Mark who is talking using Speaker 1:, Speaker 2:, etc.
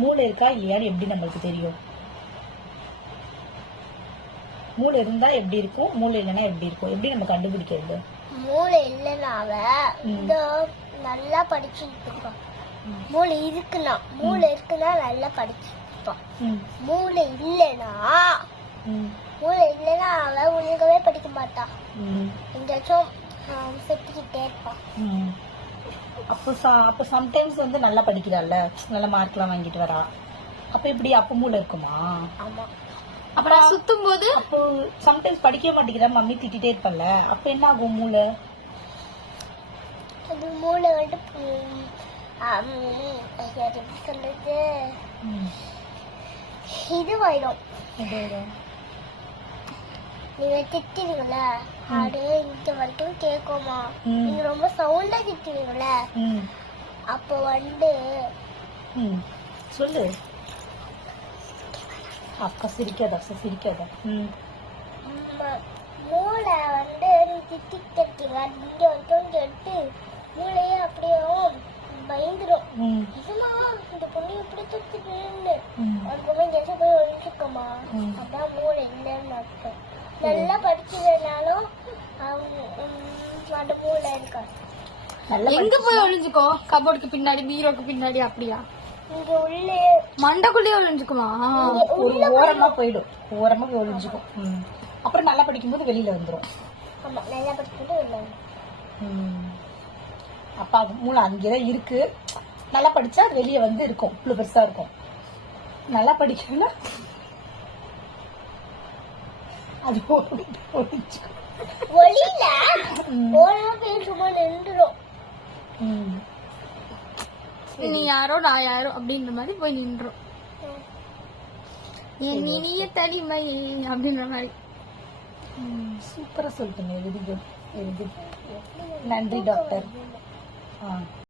Speaker 1: மூளை இருக்கா இல்லையான்னு எப்படி நம்மளுக்கு தெரியும்? மூளை இருந்தா எப்படி இருக்கும்? மூளை இல்லைன்னா எப்படி இருக்கும்? எப்படி நம்ம கண்டுபிடிக்கிறது?
Speaker 2: மூளை இல்லைனாவ. இந்த நல்லா படிச்சுட்டு இருப்பான் மூளை இருக்குன்னா மூளை இருக்குன்னா நல்லா படிச்சுட்டு இருப்பான் மூளை இல்லைன்னா
Speaker 1: ம்,
Speaker 2: மூளை இல்லைன்னா அவ ஒழுங்கவே படிக்க மாட்டான். எங்கேயாச்சும் செத்துக்கிட்டே இருப்பான்.
Speaker 1: அப்போ ச- அப்போ சம்டைம்ஸ் வந்து நல்லா படிக்கிறாள்ல. நல்ல மார்க்லாம் வாங்கிட்டு வரா. அப்போ இப்படி அப்போ மூளை இருக்குமா?
Speaker 2: ஆமா.
Speaker 3: அப்புறம் சுத்தும் போது
Speaker 1: அப்போ சம்டைம்ஸ் படிக்கவே மாட்டேங்கிறா மம்மி திட்டிட்டே இருப்பல்ல அப்போ என்ன ஆகும் மூளை?
Speaker 2: அது மூளை வந்து சொல்றது? இதுவாயிடும். நீங்க திட்டுவீங்கள அது இங்க வரைக்கும் கேட்குமா
Speaker 1: ம்.
Speaker 2: நீங்க ரொம்ப சவுண்டா திட்டுவீங்கள
Speaker 1: ம்,
Speaker 2: அப்போ வந்து.
Speaker 1: சொல்லு. அக்கா சிரிக்காத அக்கா சிரிக்காத.
Speaker 2: மூளை வந்து நீ திட்டிட்டு இருக்கீங்க இங்க வரைக்கும் கேட்டு மூளையே அப்படியே பயந்துரும்.
Speaker 1: ம்.
Speaker 2: இதுமா இந்த பொண்ணு இப்படி திட்டுன்னு
Speaker 1: ம்.
Speaker 2: அதுக்கப்புறம் எங்கேயாச்சும் போய் ஒழிச்சுக்கோமா. அதான் மூளை இல்லைன்னு அர்த்தம். நல்லா படிச்சதுனாலும் இருக்காது
Speaker 1: நல்லா
Speaker 3: எங்க போய் ஒளிஞ்சுக்கோ? கபோர்டுக்கு பின்னாடி பீரோக்கு பின்னாடி அப்படியா?
Speaker 2: இங்க உள்ளே
Speaker 3: மண்டைக்குள்ளேயே ஒளிஞ்சுக்குமா?
Speaker 1: ஒரு ஓரமா போயிடும். ஓரமா போய் ஒளிஞ்சுக்கும். ம். அப்புறம் நல்லா படிக்கும்போது வெளியில வந்துரும்.
Speaker 2: ஆமா நல்லா படிச்சுட்டு இல்லை
Speaker 1: ம். அப்ப அது மூளை அங்கேதான் இருக்கு. நல்லா படிச்சா அது வெளியே வந்து இருக்கும். இவ்வளவு பெருசா இருக்கும். நல்லா படிக்கல அது ஓடி ஒளிஞ்சுக்கும்.
Speaker 2: ஒளியில. ஓரமா போய் சும்மா நின்றுடும்.
Speaker 3: நீ யாரோ நான் யாரோ அப்படின்ற மாதிரி போய் நின்றோம். என் இனிய தனிமை அப்படின்ற மாதிரி.
Speaker 1: சூப்பரா சொல்லிட்டீங்க குட் நன்றி டாக்டர். ஆ.